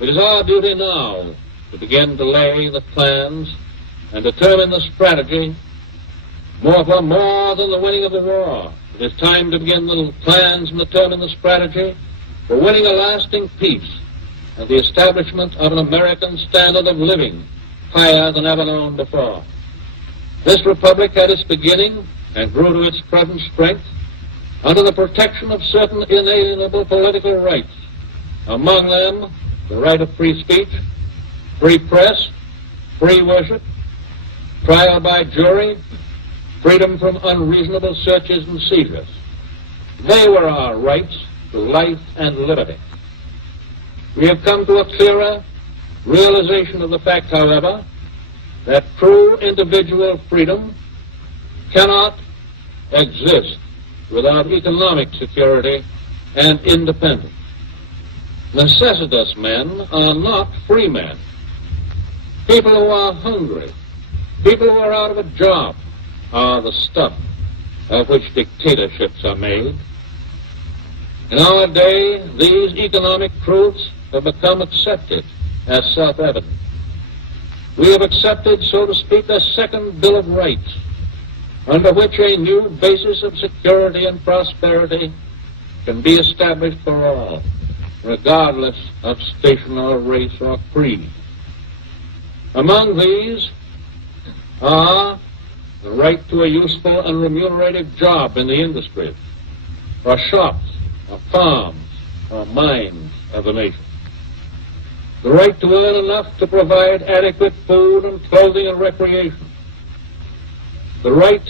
It is our duty now to begin to lay the plans and determine the strategy more than the winning of the war. It is time to begin the plans and determine the strategy for winning a lasting peace and the establishment of an American standard of living higher than ever known before. This republic had its beginning and grew to its present strength under the protection of certain inalienable political rights, among them the right of free speech, free press, free worship, trial by jury, freedom from unreasonable searches and seizures. They were our rights to life and liberty. We have come to a clearer realization of the fact, however, that true individual freedom cannot exist without economic security and independence. Necessitous men are not free men. People who are hungry, people who are out of a job, are the stuff of which dictatorships are made. In our day, these economic truths have become accepted as self-evident. We have accepted, so to speak, a second Bill of Rights, under which a new basis of security and prosperity can be established for all, regardless of station or race or creed. Among these are the right to a useful and remunerative job in the industries, or shops, or farms, or mines of the nation. The right to earn enough to provide adequate food and clothing and recreation. The right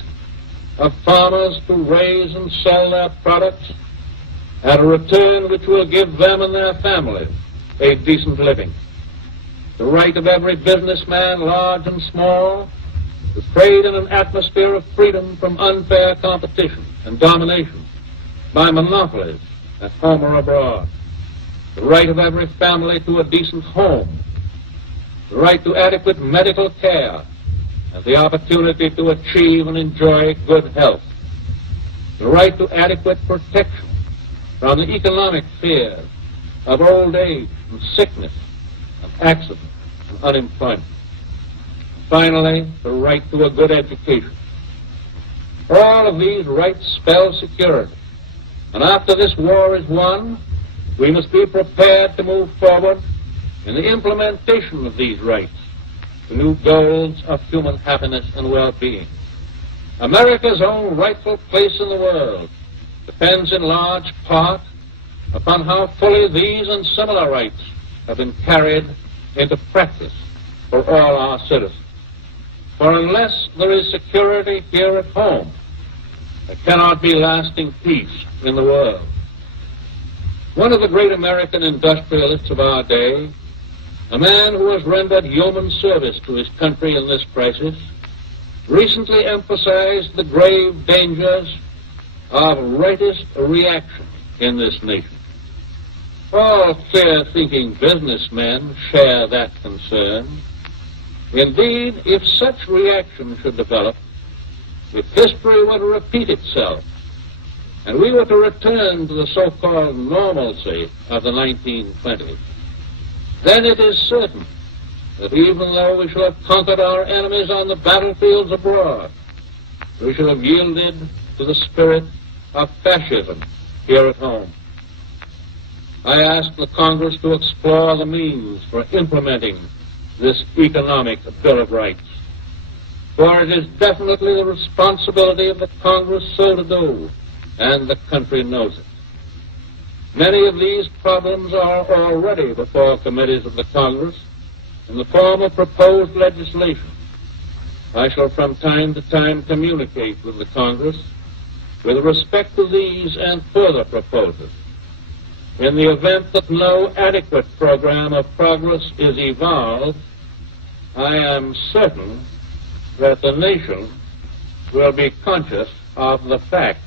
of farmers to raise and sell their products at a return which will give them and their families a decent living. The right of every businessman, large and small, to trade in an atmosphere of freedom from unfair competition and domination by monopolies at home or abroad. The right of every family to a decent home. The right to adequate medical care and the opportunity to achieve and enjoy good health. The right to adequate protection from the economic fears of old age and sickness and accident and unemployment. Finally, the right to a good education. All of these rights spell security. And after this war is won, we must be prepared to move forward in the implementation of these rights to new goals of human happiness and well-being. America's own rightful place in the world depends in large part upon how fully these and similar rights have been carried into practice for all our citizens. For unless there is security here at home, there cannot be lasting peace in the world. One of the great American industrialists of our day, a man who has rendered yeoman service to his country in this crisis, recently emphasized the grave dangers of rightist reaction in this nation. All clear-thinking businessmen share that concern. Indeed, if such reaction should develop, if history were to repeat itself, and we were to return to the so-called normalcy of the 1920s, then it is certain that even though we shall have conquered our enemies on the battlefields abroad, we shall have yielded to the spirit of fascism here at home. I ask the Congress to explore the means for implementing this economic Bill of Rights, for it is definitely the responsibility of the Congress so to do, and the country knows it. Many of these problems are already before committees of the Congress in the form of proposed legislation. I shall from time to time communicate with the Congress with respect to these and further proposals. In the event that no adequate program of progress is evolved, I am certain that the nation will be conscious of the fact